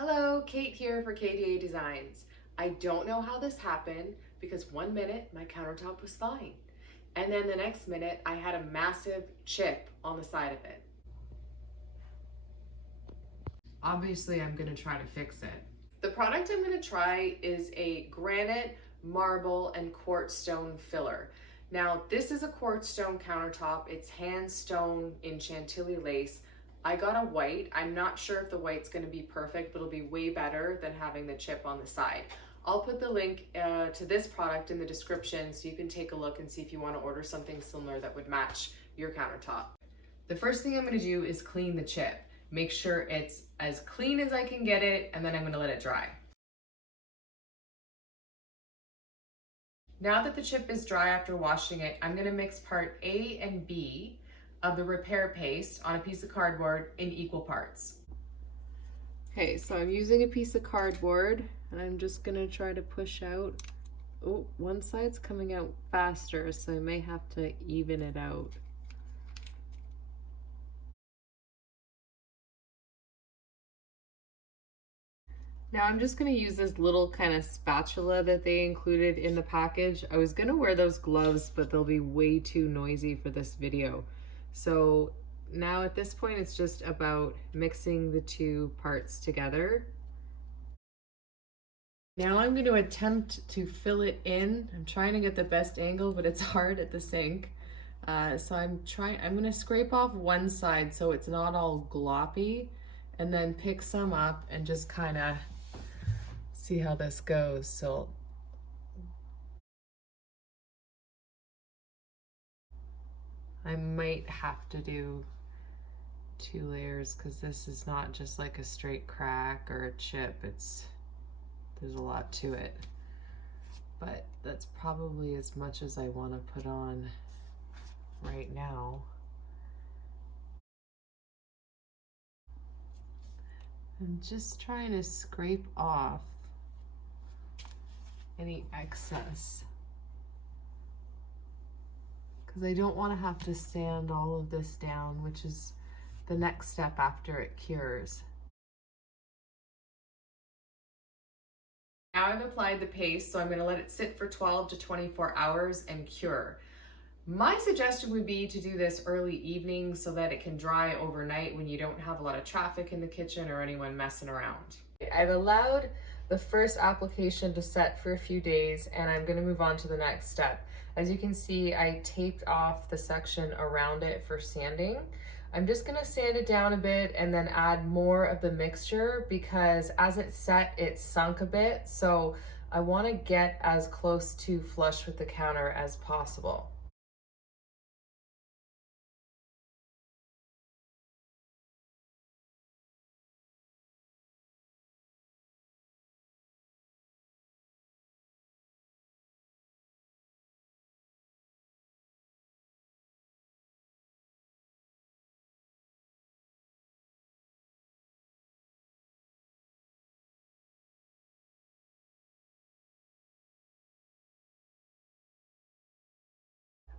Hello, Kate here for KDA Designs. I don't know how this happened because 1 minute my countertop was fine. And then the next minute I had a massive chip on the side of it. Obviously I'm gonna try to fix it. The product I'm gonna try is a granite, marble, and quartz stone filler. Now this is a quartz stone countertop. It's Hanstone in Chantilly lace. I got a white. I'm not sure if the white's gonna be perfect, but it'll be way better than having the chip on the side. I'll put the link to this product in the description so you can take a look and see if you wanna order something similar that would match your countertop. The first thing I'm gonna do is clean the chip. Make sure it's as clean as I can get it, and then I'm gonna let it dry. Now that the chip is dry after washing it, I'm gonna mix part A and B of the repair paste on a piece of cardboard in equal parts. Okay, so I'm using a piece of cardboard and I'm just gonna try to push out. Oh, one side's coming out faster, so I may have to even it out. Now I'm just gonna use this little kind of spatula that they included in the package. I was gonna wear those gloves, but they'll be way too noisy for this video. So now at this point, it's just about mixing the two parts together. Now I'm going to attempt to fill it in. I'm trying to get the best angle, but it's hard at the sink. So I'm going to scrape off one side so it's not all gloppy, and then pick some up and just kind of see how this goes. So I might have to do 2 layers because this is not just like a straight crack or a chip. There's a lot to it, but that's probably as much as I want to put on right now. I'm just trying to scrape off any excess, because I don't want to have to sand all of this down, which is the next step after it cures. Now I've applied the paste, so I'm going to let it sit for 12 to 24 hours and cure. My suggestion would be to do this early evening so that it can dry overnight when you don't have a lot of traffic in the kitchen or anyone messing around. I've allowed the first application to set for a few days, and I'm going to move on to the next step. As you can see, I taped off the section around it for sanding. I'm just going to sand it down a bit and then add more of the mixture, because as it set, it sunk a bit. So I want to get as close to flush with the counter as possible.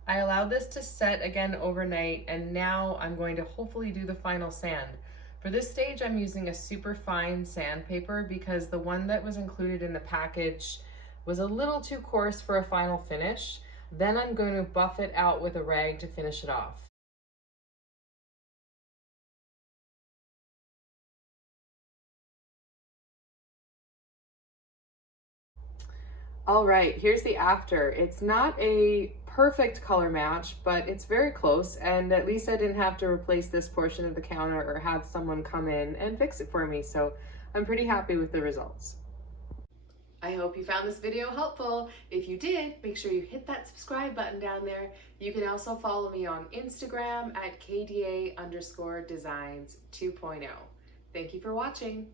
I allowed this to set again overnight, and now I'm going to hopefully do the final sand. For this stage, I'm using a super fine sandpaper because the one that was included in the package was a little too coarse for a final finish. Then I'm going to buff it out with a rag to finish it off. All right, here's the after. It's not a perfect color match, but it's very close, and at least I didn't have to replace this portion of the counter or have someone come in and fix it for me, so I'm pretty happy with the results. I hope you found this video helpful. If you did, make sure you hit that subscribe button down there. You can also follow me on Instagram at KDA_designs 2.0. Thank you for watching.